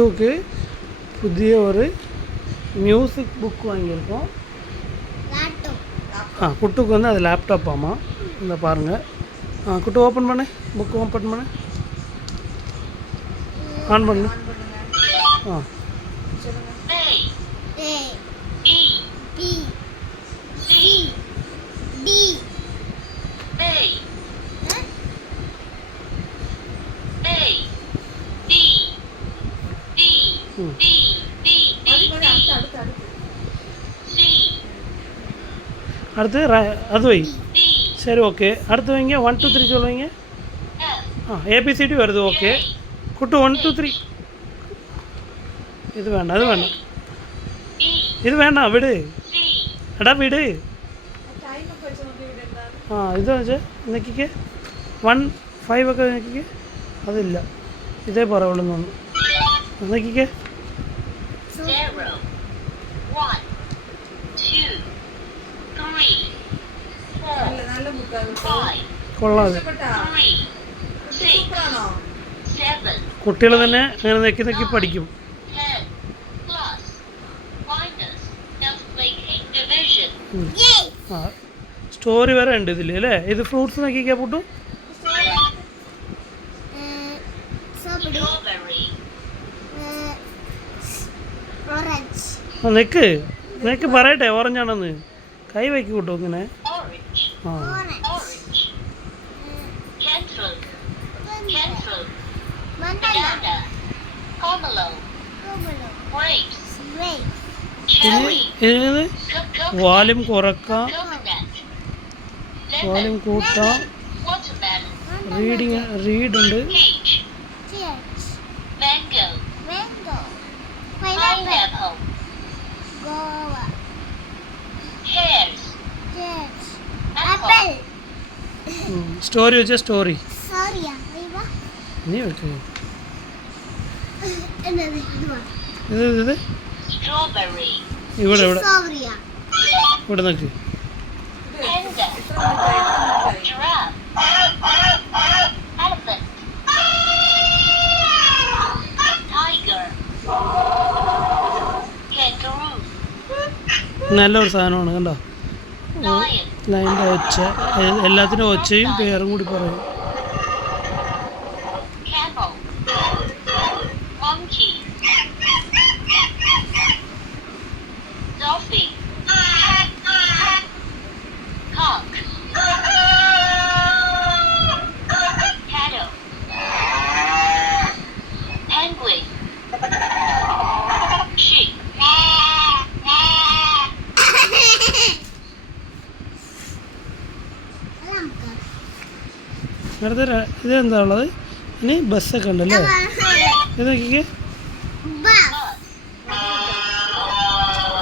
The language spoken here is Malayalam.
குட்டுக்கு புதிய ஒரு மியூசிக் புக் வாங்கியிருக்கோம். குட்டுக்கு வந்து அது லேப்டாப் ஆமாம். இந்த பாருங்கள். குட்டு ஓப்பன் பண்ணு, புக் ஓப்பன் பண்ணு, ஆன் பண்ணு. அடுத்து அது வை. சரி, ஓகே. அடுத்து வைங்க. 1 2 3 சொல்லுவீங்க. ஏபிசிடி வருது. ஓகே. குட்டு 1 2 3. இது வேண்டாம், அது வேண்டாம், இது வேண்டாம், விடு. அடா விடு. ഇത് വെച്ച് നോക്കിക്കേ. 1 5 ഒക്കെ നോക്കിക്കേ. അതില്ല, ഇതേ പറയുള്ളൂ തോന്നുന്നു. നോക്കിക്കേ. കൊള്ളാതെ കുട്ടികൾ തന്നെ അങ്ങനെ നോക്കി നോക്കി പഠിക്കും. സ്റ്റോറി വരെ ഉണ്ട് ഇതിൽ അല്ലേ? ഇത് ഫ്രൂട്ട്സ് നോക്കിക്കാ പുട്ടു. നിക്ക് നിക്ക് പറയട്ടെ, ഓറഞ്ചാണെന്ന്. കൈ വയ്ക്കി കൂട്ടോ ഇങ്ങനെ. ഇതിന് വാല്യൂം കുറക്കാം, വാല്യൂം കൂട്ടാം. റീഡ് ഉണ്ട്. സ്റ്റോറി വെച്ചാൽ സ്റ്റോറി നീ വെക്ക്. ഇത് ഇവിടെ ഇവിടെ ഇവിടെ നോക്ക്. നല്ലൊരു സാധനമാണ് കണ്ടോ. ലൈൻ്റെ ഒച്ച, എല്ലാത്തിനും ഒച്ചയും പേരും കൂടി പറയും. അടുത്ത ഇതെന്താ ഉള്ളത്? ഇനി ബസ്സൊക്കെ ഉണ്ടല്ലേ? ഇത് നോക്കിക്കേ.